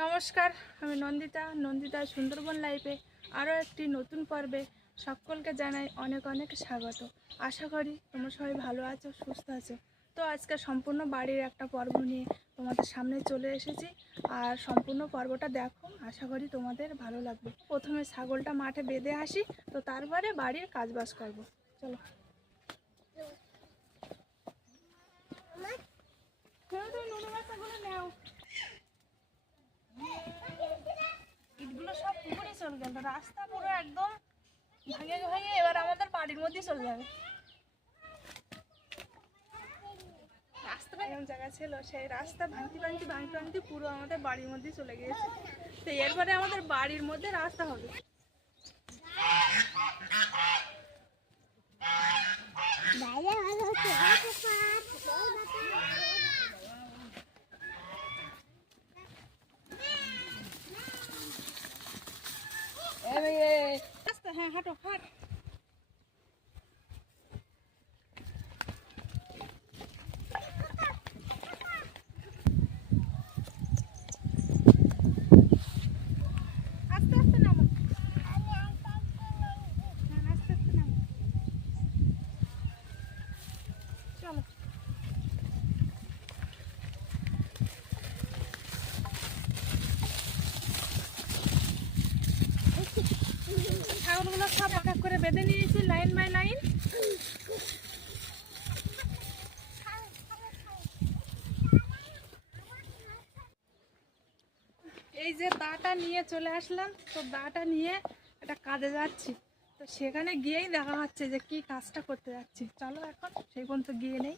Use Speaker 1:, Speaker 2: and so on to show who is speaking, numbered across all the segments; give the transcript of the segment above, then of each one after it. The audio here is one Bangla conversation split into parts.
Speaker 1: নমস্কার আমি নন্দিতা নন্দিতা সুন্দরবন লাইফে আরও একটি নতুন পর্বে সকলকে জানাই অনেক অনেক স্বাগত আশা করি তোমরা সবাই ভালো আছো সুস্থ আছো তো আজকে সম্পূর্ণ বাড়ির একটা পর্ব নিয়ে তোমাদের সামনে চলে এসেছি আর সম্পূর্ণ পর্বটা দেখো আশা করি তোমাদের ভালো লাগবে প্রথমে ছাগলটা মাঠে বেঁধে আসি তো তারপরে বাড়ির কাজবাজ করব চলো হ্যাঁ, নুনু বাচ্চাগুলো নাও ইটগুলো সব পুকুরে চলে গেল রাস্তা পুরো একদম ভাঙে ভাঙে এবার আমাদের বাড়ির মধ্যেই চলে যাবে। রাস্তাটা এমন জায়গা ছিল, সেই রাস্তা ভাঙতি ভাঙতি ভাঙতি ভাঙতি পুরো আমাদের বাড়ির মধ্যেই চলে গিয়েছে। তো এরপরে আমাদের বাড়ির মধ্যে রাস্তা হবে। রাস্তা হ্যাঁ হাঁটো হাঁট আস্তে আস্তে নামো হ্যাঁ, আস্তে আস্তে নামো চলো ছাগলগুলো সব এক এক করে বেঁধে নিয়েছি লাইন বাই লাইন। এই যে দাটা নিয়ে চলে আসলাম, তো দাটা নিয়ে একটা কাজে যাচ্ছি। তো সেখানে গিয়েই দেখা হচ্ছে যে কি কাজটা করতে যাচ্ছি। চলো এখন সেই পর্যন্ত গিয়ে নেই।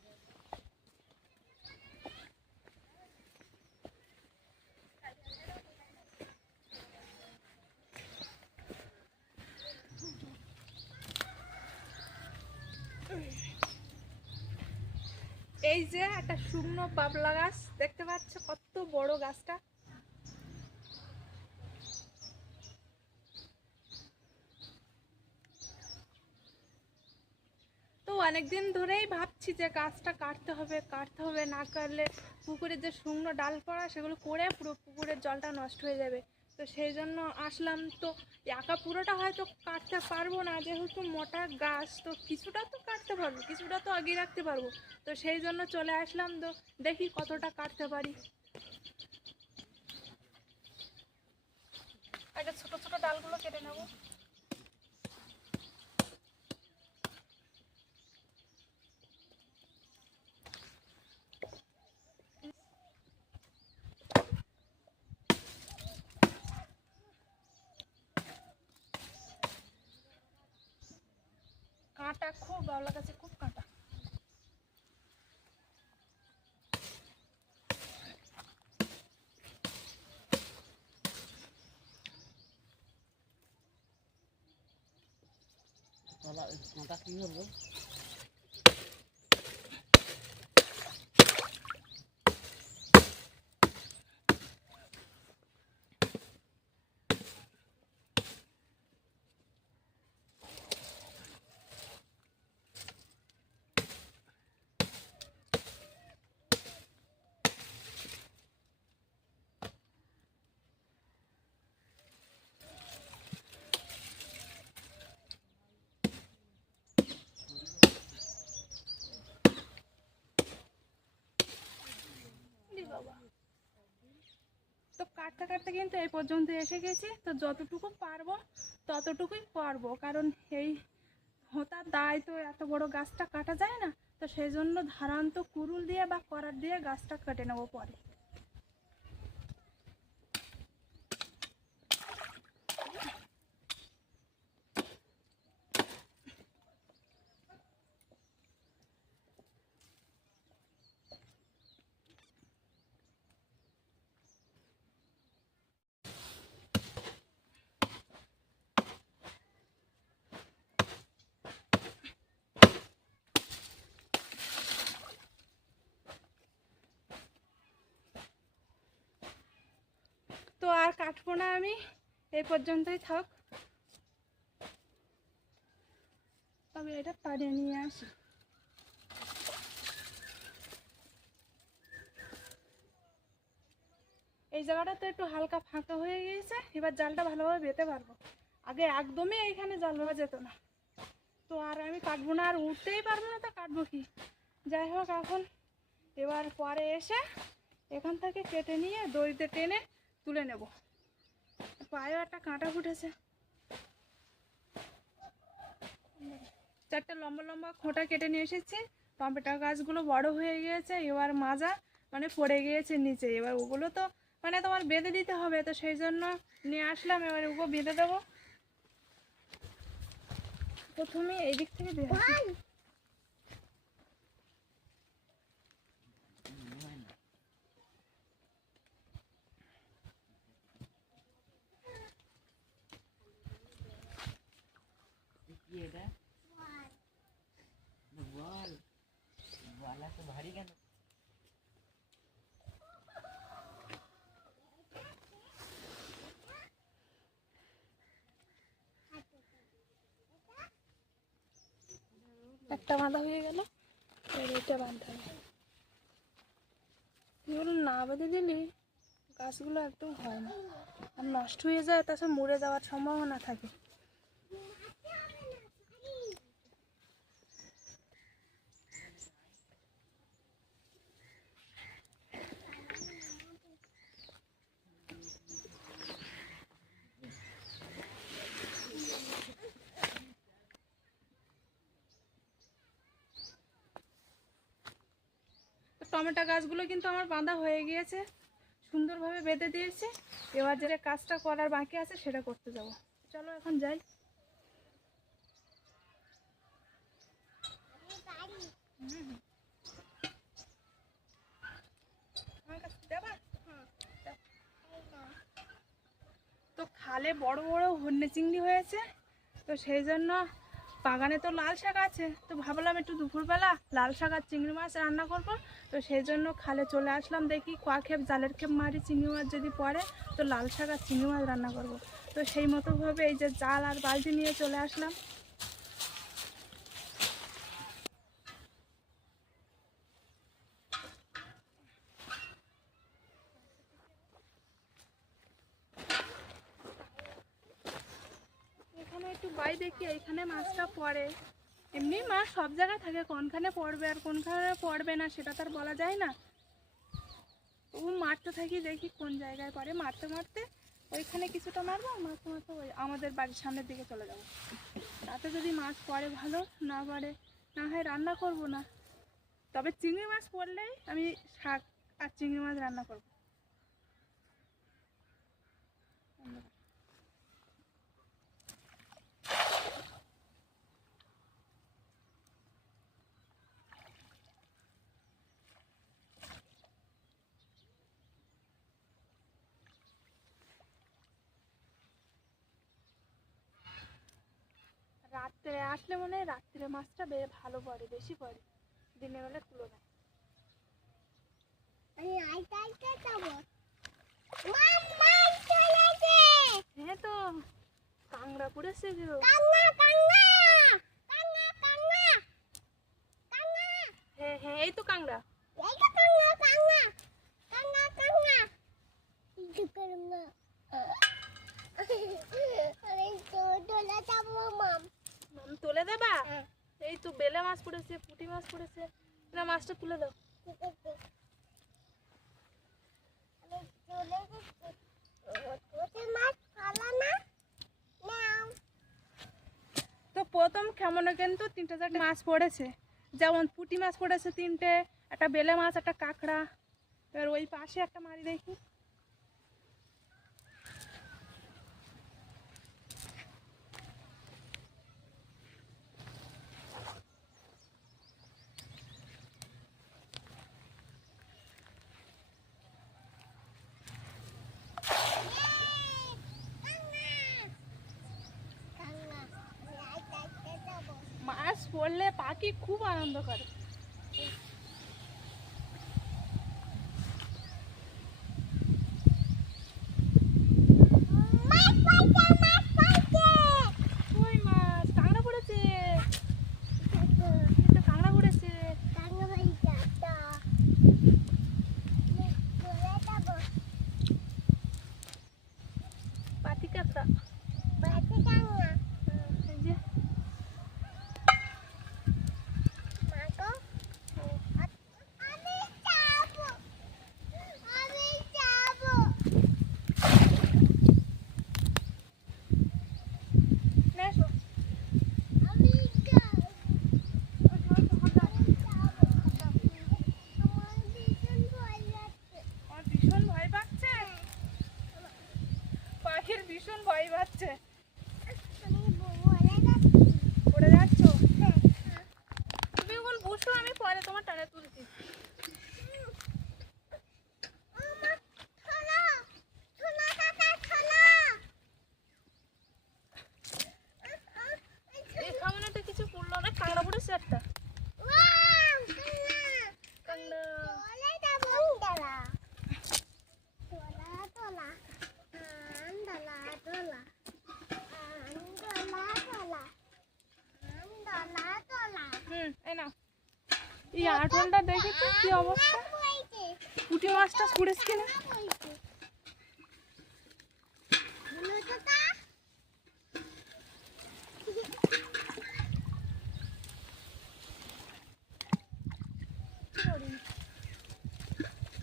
Speaker 1: এই যে একটা শুকনো বাবলা গাছ, দেখতে পাচ্ছ কত বড় গাছটা? তো অনেকদিন ধরেই ভাবছি যে গাছটা কাটতে হবে কাটতে হবে না কাটলে পুকুরের যে শুকনো ডাল পড়া, সেগুলো করে পুরো পুকুরের জলটা নষ্ট হয়ে যাবে। তো সেই জন্য আসলাম। তো একা পুরোটা হয়তো কাটতে পারব না, যেহেতু মোটা গাছ, তো কিছুটা তো কাটতে পারব, কিছুটা তো আগিয়ে রাখতে পারব। তো সেই জন্য চলে আসলাম তো দেখি কতটা কাটতে পারি। একটা ছোট ছোট ডালগুলো কেটে নেব। কাঁটা খুব ভালো লাগাছে খুব কাঁটা।
Speaker 2: কাঁটা কি হলো
Speaker 1: রে বাবা তো কাটতে কাটতে কিন্তু এই পর্যন্ত এসে গেছি। তো যতটুকু পারব, ততটুকুই পারব। কারণ এই হোতার দায় তো এত বড় গাছটা কাটা যায় না। তো সেই জন্য ধারান্ত কুরুল দিয়ে বা করার দিয়ে গাছটা কেটে নেব পরে তো আর কাটবো না আমি। এই পর্যন্তই থাক। তবে এটা তাড়িয়ে নিয়ে আসি। এই জায়গাটা তো একটু হালকা ফাঁকা হয়ে গিয়েছে, এবার জালটা ভালোভাবে বেতে পারব। আগে একদমই এইখানে জাল দেওয়া যেত না। তো আর আমি কাটবো না, আর উঠতেই পারব না, তো কাটবো কি? যাই হোক, এখন এবার পরে এসে এখান থেকে কেটে নিয়ে দড়িতে টেনে তুলে নেব। পায়েও একটা কাঁটা ফুটেছে। চারটে লম্বা লম্বা খোঁটা কেটে নিয়ে এসেছি। টমেটো গাছগুলো বড় হয়ে গিয়েছে, এবার মাজা মানে পড়ে গিয়েছে নিচে। এবার ওগুলো তো মানে তোমার বেঁধে দিতে হবে, তো সেই জন্য নিয়ে আসলাম। এবার ওগুলো বেঁধে দেবো। প্রথমে এই দিক থেকে দিয়ে আসি।
Speaker 2: কি এটা বল। বল এত ভারী কেন?
Speaker 1: একটা বাঁধা হয়ে গেল এটা বাঁধতে হবে। এগুলো না বেঁধে দিলে গাছগুলো একদম হয় না। আর নষ্ট হয়ে যায় তাছাড়া মরে যাওয়ার সম্ভাবনা থাকে। টমেটো গাছগুলো কিন্তু আমার বাঁধা হয়ে গিয়েছে। সুন্দরভাবে বেঁধে দিয়েছি। এবার যে কাজটা করার বাকি আছে সেটা করতে যাব। চলো এখন যাই। তো খালে বড় বড় হন্যে চিংড়ি হয়েছে। তো সেই জন্য বাগানে তো লাল শাক আছে, তো ভাবলাম একটু দুপুরবেলা লাল শাক আর চিংড়ি মাছ রান্না করব। তো সেই জন্য খালে চলে আসলাম, দেখি কোয়া খেপ, জালের খেপ মারি চিংড়ি মাছ যদি পড়ে, তো লাল শাক আর চিংড়ি মাছ রান্না করব। তো সেই মতোভাবে এই যে জাল আর বালতি নিয়ে চলে আসলাম এখানে একটু বাই দেখি এইখানে মাছটা পড়ে। এমনি মাছ সব জায়গায় থাকে, কোনখানে পড়বে আর কোনখানে পড়বে না, সেটা তো আর বলা যায় না। ও মারতে থাকি, দেখি কোন জায়গায় পড়ে। মারতে মারতে ওইখানে কিছুটা মারবো, মারতে মারতে ওই আমাদের বাড়ির সামনের দিকে চলে যাব। তাতে যদি মাছ পড়ে ভালো, না পড়ে, না হয় রান্না করব না। তবে চিংড়ি মাছ পড়লেই আমি শাক আর চিংড়ি মাছ রান্না করব। রাত্রে আসলে মনে হয় রাত্রে মাছটা বে ভালো পড়ে বেশি পড়ে। দিনের বেলা তুলনায়। হ্যাঁ তো কাংড়া পড়েছে হ্যাঁ হ্যাঁ এই তো কাংড়া
Speaker 3: এই তো কান্না কান্না কান্না কান্না ইদু কান্না আরে তো দোলা যাব মাম
Speaker 1: মাম তুলে দেবা
Speaker 3: হ্যাঁ।
Speaker 1: এই তো বেলে মাছ পড়েছে, পুঁটি মাছ পড়েছে। না, মাছটা তুলে দাও। তো প্রথম কেমনে কিন্তু তিনটে চারটে মাছ পড়েছে। যেমন পুঁটি মাছ পড়েছে তিনটে, একটা বেলে মাছ, একটা কাঁকড়া। এবার ওই পাশে একটা মারি দেখি মাছ পড়লে পাখি খুব আনন্দ করে। এই আটলটা দেখেছ কি অবস্থা? পুটি মাছটা পড়েছে কিনা
Speaker 3: বইতে বলো তো তা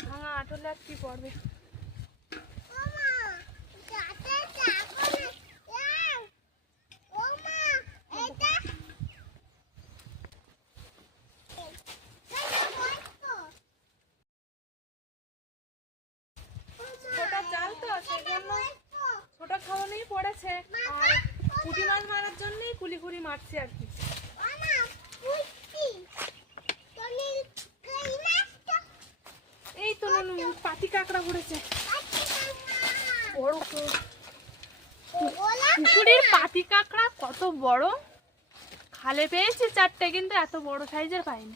Speaker 1: ভাঙা আটলে আর কি পড়বে
Speaker 3: ওমা যাতে যাব না যাও ওমা এটা এটা বইতো
Speaker 1: ছোট জাল তো সেই জন্য
Speaker 3: বইতো
Speaker 1: ছোট খাওয়ানোই পড়েছে আর পুঁটি মাছ মারার জন্যই কুলি কুলি মারছি আর কি
Speaker 3: ওমা বুঝছি তুমি কই মাছটা
Speaker 1: এই তো নুনু পাতি কাঁকড়া পড়েছে
Speaker 3: আচ্ছা
Speaker 1: বড় তো।
Speaker 3: ওলা
Speaker 1: পুকুরের পাতি কাঁকড়া কত বড়? খালে পেয়েছি চারটে কিন্তু এত বড় সাইজের পাইনি।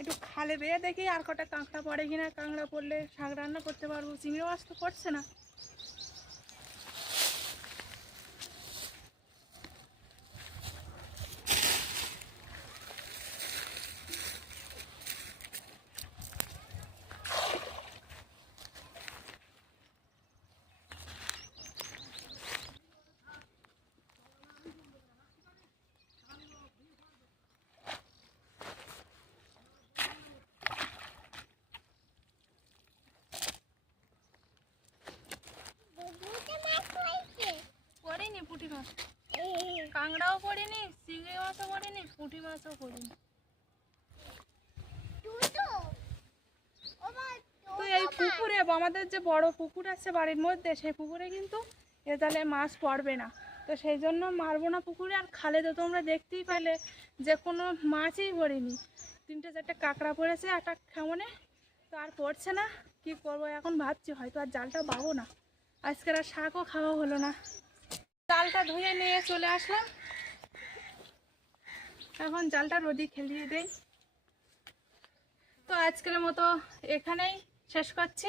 Speaker 1: একটু খালে বেয়ে দেখি আর কটা কাঁকড়া পড়ে কিনা, কাঁকড়া পড়লে শাক রান্না করতে পারব, চিংড়ি মাছ তো পড়ছে না
Speaker 3: বুঝতে মাছ হইছে
Speaker 1: পড়েনি পুঁটি মাছ
Speaker 3: এই
Speaker 1: পড়েনি চিংড়ি মাছও পড়েনি পুঁটি মাছও
Speaker 3: ওমা
Speaker 1: তো? এই পুকুরে আমাদের যে বড় পুকুর আছে বাড়ির মধ্যে সেই পুকুরে কিন্তু এ তাহলে মাছ পড়বে না। তো সেই জন্য মারবো না পুকুরে আর খালে তো তোমরা দেখতেই পেলে যে কোনো মাছই পড়েনি। তিনটে চারটে কাঁকড়া পড়েছে একটা কেমনে তো আর পড়ছে না। কি করব এখন ভাবছি হয়তো আর জালটা পাবো না। আজকের আর শাকও খাওয়া হলো না। জালটা ধুয়ে নিয়ে চলে আসলাম। এখন জালটা রোদি খেলিয়ে দেই। তো আজকের মতো এখানেই শেষ করছি।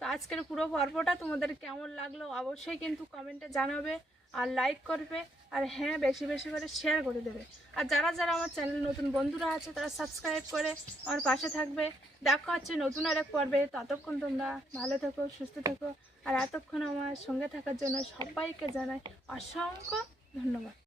Speaker 1: তো আজকের পুরো পর্বটা তোমাদের কেমন লাগল অবশ্যই কিন্তু কমেন্টে জানাবে আর লাইক করবে আর হ্যাঁ বেশি বেশি করে শেয়ার করে দেবে। আর যারা যারা আমার চ্যানেল নতুন বন্ধুরা আছে, তারা সাবস্ক্রাইব করে আমার পাশে থাকবে। দেখা হচ্ছে নতুন আরেক পর্বে। ততক্ষণ তোমরা ভালো থেকো, সুস্থ থেকো। আর এতক্ষণ আমার সঙ্গে থাকার জন্য সবাইকে জানাই অসংখ্য ধন্যবাদ।